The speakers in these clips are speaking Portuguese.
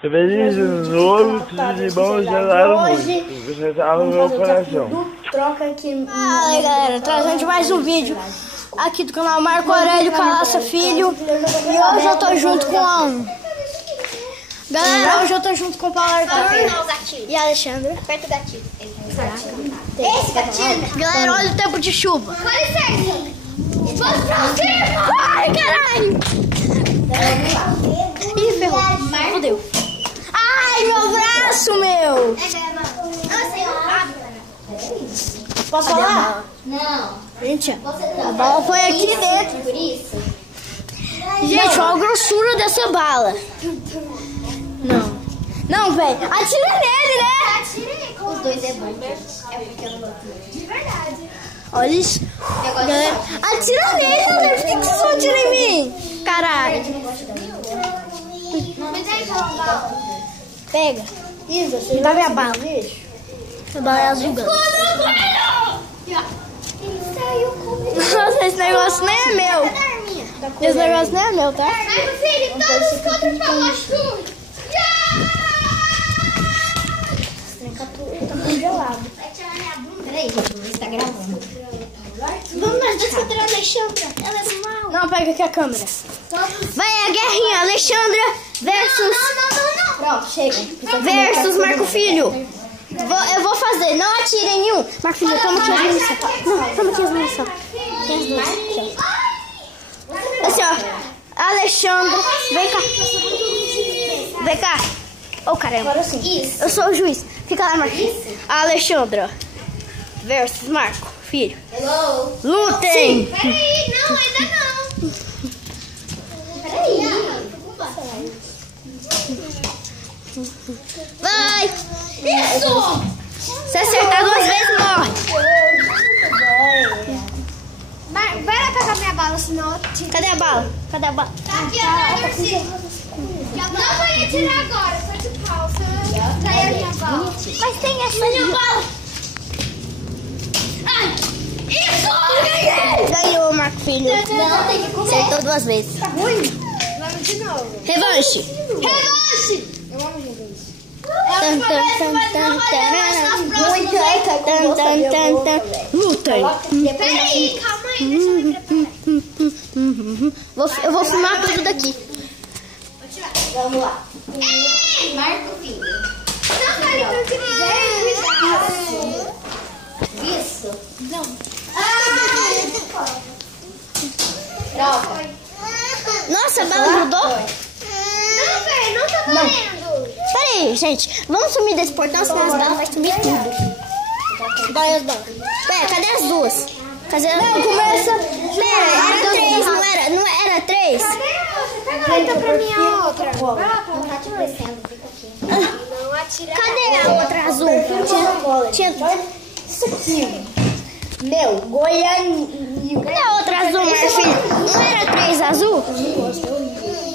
Feliz ano novo, tudo de bom, gelaram muito. Você tava no meu coração. Troca aqui. Fala galera, trazendo mais um vídeo aqui do canal Marco Aurélio Calaça Filho. E hoje eu tô junto com a... Galera, hoje eu tô junto com o Paulo Arthur e a Alexandra. Aperta o gatilho. Esse gatilho. Galera, olha o tempo de chuva. Com licença. Vamos pra cima. Ai, caralho. Ih, ferrou. Fudeu. Ai, meu braço, meu. Posso falar? Não. Gente, a bala foi aqui dentro. Por isso? Gente, olha a grossura dessa bala. Não. Não, velho. Atira nele, né? Atirei. Os dois é bom. É porque eu não gosto de verdade. Olha isso. Galera, atira nele, galera. Por que vocês vão atirar em mim? Caralho. Mas aí, bala. Pega. Isa, você Dá minha bala. A bala é azul, galera. Ele saiu comigo. Nossa, esse negócio nem é meu. Esse negócio nem é meu, tá? Ai, meu filho, todos contra o Paulo. tá congelado. Vai tirar minha bunda. Peraí, você tá gravando. Vamos nós dois contra a Alexandra. Ela é mal. Não, pega aqui a câmera. Vai a guerrinha, Alexandra versus... Não. Pronto, chega. Versus Marco Filho. Eu vou fazer, não atire em nenhum. Marco Filho, toma aqui as munições. Não, toma aqui as munições. Tem as duas. Aqui, ó. Assim, ó. Alexandra, vem cá. Vem cá. Ô, caramba. Agora sim. Isso. Eu sou o juiz. Fica lá, Marco. Alexandra versus Marco Filho. Hello. Lutem. Peraí, não, ainda não. Peraí. Vai. Isso! Se acertar duas vezes, morre. Vai lá pegar minha bala, senão eu tiro. Cadê a bala? Cadê a bala? Tá aqui, ó. Não vai atirar agora, só de pausa. Daí a minha bala. Mas tem essa Minha bala. Ai! Isso! Ganhou, Marco Filho. Não, tem que comer. Acertou duas vezes. Tá ruim? Vamos de novo. Revanche. Revanche! Eu amo revanche. Tan, tan, tan, tan, tan. Muito aí, cai com Tan, gosto, tan, eu tan, vou, tan. velho. Lutem. Peraí, calma aí, deixa eu me preparar. Eu vou filmar tudo daqui. Vou tirar. Vamos lá. Ei! Marco Filho. Não, peraí, eu tirei. Isso. Não. Troca. Nossa, a bala grudou? Não, velho, não tá valendo. Pera aí, gente. Vamos sumir desse portão, senão as balas vai sumir tudo. Vai as balas. Pera, cadê as duas? Cadê as duas? Começa. Pera, era três, não era? Não era três? Pega a letra pra minha outra. Não tá te descendo, fica aqui. Não atira. Cadê a outra azul? Tinha... Isso aqui. Meu, Goiânia. Cadê a outra azul, minha filha? Não era três azul?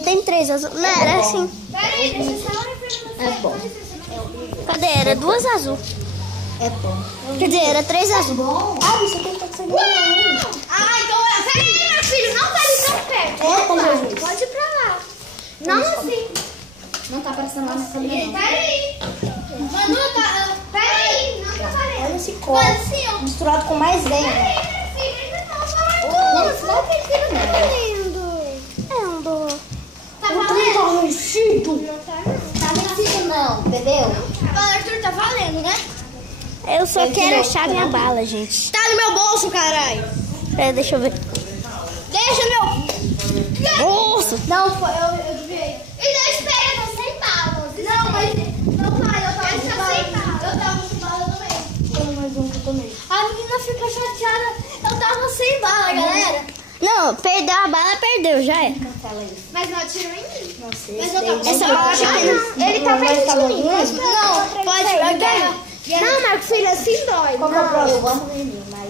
Tem três azul. Não era assim. Peraí, deixa eu só olhar pra você. É bom. Cadê? Era duas azul. É bom. Quer dizer, era três azul. Ah, você tem que ser bom. Ah, então. Peraí, meu filho, não vai ali tão perto. Jesus. Pode ir pra lá. Não assim. Não tá aparecendo lá na câmera. Peraí. Manu, tá. Peraí, não tá valendo. Olha esse copo. Pode ser eu. Misturado com mais lenha. Peraí, meu filho, ainda não tá valendo. Não, filho, não tá valendo. Tá valendo? Tá vencido. Não tá, não. Tá vencido não, entendeu? O Arthur tá valendo, né? Eu só quero achar minha bala, gente. Tá no meu bolso, caralho. Pera, deixa eu ver. Deixa meu. Nossa! Não, foi, eu desviei. Então espera, eu tô sem balas. Não, mas não vai, eu tava sem bala. Eu tava sem bala também. Tem mais um que eu tomei. A menina fica chateada. Eu tava sem bala, galera. Não, perdeu a bala, perdeu, já é. Não fala isso. Mas não atirou em mim. Não sei. Mas eu tava Essa bala já tem. Ele tá perto de mim. Não, Pode jogar. Não, Marco Filho, assim dói. Qual que é o próximo? Não. Eu amo vermelho, mas...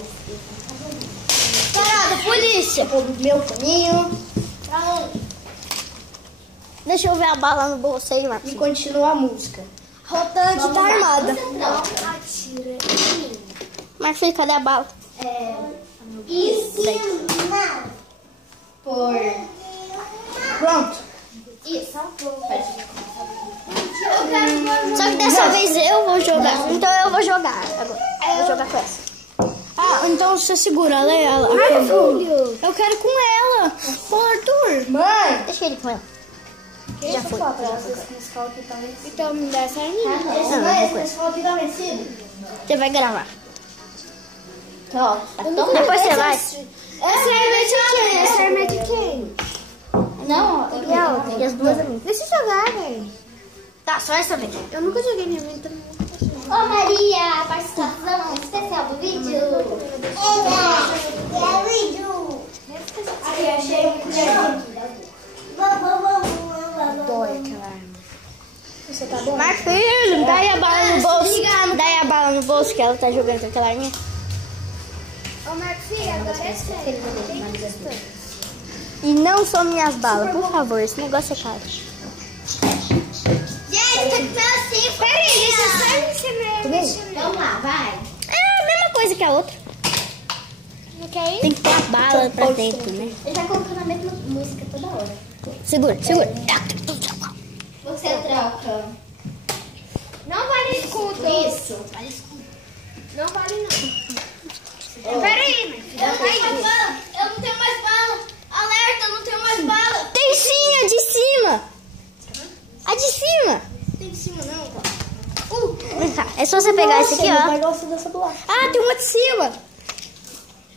Parada, polícia. Meu paninho. Deixa eu ver a bala no bolso aí, Marcos. E continua a música. Rotante tá armada. Não atira em mim. Marcos, cadê a bala? Ensinar por... Pronto. Isso, só um pouco. Só que dessa vez eu vou jogar. Então eu vou jogar agora. Eu vou jogar com essa. Ah, então você segura ela. Eu quero com ela. Pô, Arthur. Mãe! Deixa ele com ela. Já foi. Então me dá essa arminha. Esse você vai gravar. Depois você vai. Essa arma é de quem? Não, e as duas amigas. Deixa eu jogar, velho. Tá, só essa vez. Eu nunca joguei minha mãe também. Ô Maria, participação especial do vídeo. É vídeo. Aqui, achei um colher. Dói aquela arma. Você tá bom? Mas filho, dá aí a bala no bolso. Dá aí a bala no bolso que ela tá jogando com aquela arminha. Ô Marcos, agora é sério. E não são minhas balas, por favor, esse negócio é caro. Gente, tem que ser assim. Peraí, deixa eu Vamos lá, vai. É a mesma coisa que a outra. Não quer ir? Tem que ter a bala pra dentro, né? Ele tá colocando a mesma música toda hora. Segura. Você troca. Não vale escudo. Isso. Não vale não. Peraí, eu não tenho mais bala. Eu não tenho mais bala. Alerta, eu não tenho mais bala. Tem sim, a de cima. A de cima. Tem de cima não, pô. Vem cá, é só você pegar esse aqui, ó. Gosto dessa bolacha. Ah, tem uma de cima.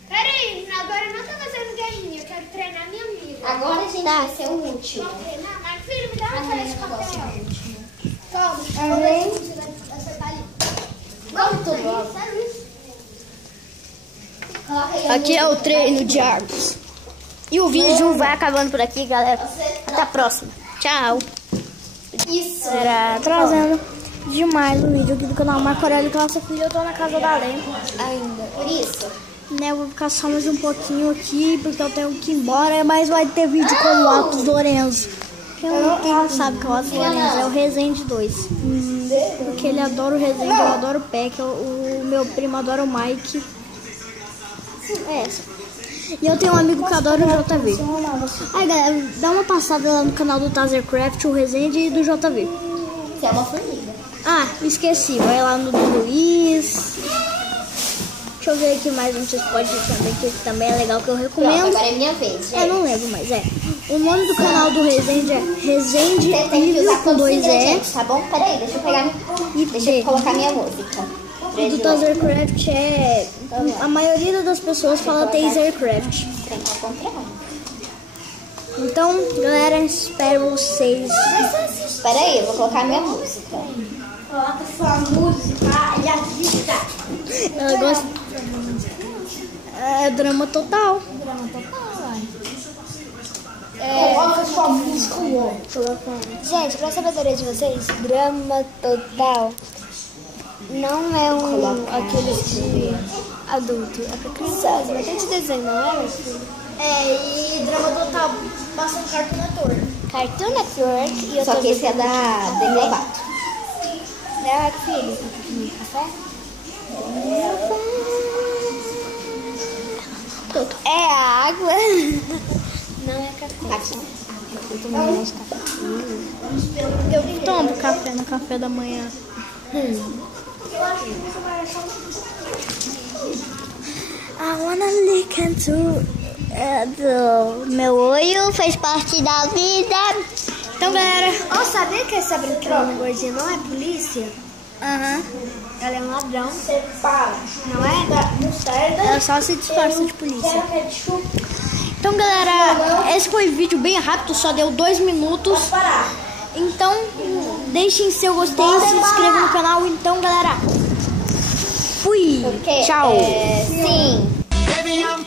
Peraí, agora eu não tô fazendo guerrinha. Eu quero treinar minha amiga. Agora a gente vai ser o último. Não, mas filho, me dá uma folha de papel. Toma, acertar ali. Vamos tudo. Aqui é o treino de armas. E o vídeo vai acabando por aqui, galera. Até a próxima. Tchau. Isso. Era trazendo demais o vídeo aqui do canal Marco Aurélio com a nossa filha. Eu tô na casa da Lê ainda. Por isso. Né, eu vou ficar só mais um pouquinho aqui, porque eu tenho que ir embora, mas vai ter vídeo com o Atos Lorenzo. Quem não sabe que é o Atos Lorenzo é o Resende 2. Porque ele adora o Resende, eu adoro o Peck, o meu primo adora o Mike. É essa. E eu tenho um amigo que adora o JV. Aí galera, dá uma passada lá no canal do Tazercraft, o Resende e do JV. Você é uma formiga. Ah, esqueci, vai lá no do Luiz. Deixa eu ver aqui mais um pode também, que também é legal, que eu recomendo. Pronto, agora é minha vez, gente. Eu não lembro, mas é. O nome do canal do Resende é Resende Você tem que Evil usar com todos os 2 E. ingredientes, tá bom? Peraí, deixa eu pegar. Deixa eu colocar minha música. O do Tazercraft é... A maioria das pessoas fala Tazercraft. Tem que contrário. Então, galera, espero vocês. Peraí, eu vou colocar minha música. Coloca sua música e a vida. Ela gosta... É drama total. Coloca sua música. Gente, pra sabedoria de vocês, drama total não é aqueles de adulto, é pra crianças, mas tem de desenho, não é, meu filho? É, e drama total passa no Cartoon Network. Cartoon Network e eu Só tô que esse é da Demi Lovato. né, filho? Café? É água. Não é café. Aqui. Eu tomo mais café. Eu tomo café no café da manhã. I wanna look into do meu olho, faz parte da vida. Então, galera, Ó, sabia que essa brincadeira gordinha não é polícia? Ela é um ladrão. Não é? ela só se disfarça de polícia. Então, galera, esse foi um vídeo bem rápido, só deu 2 minutos. Então, deixem seu gostei, se inscrevam no canal. Então, galera, fui. Porque, Tchau. sim. Baby, I'm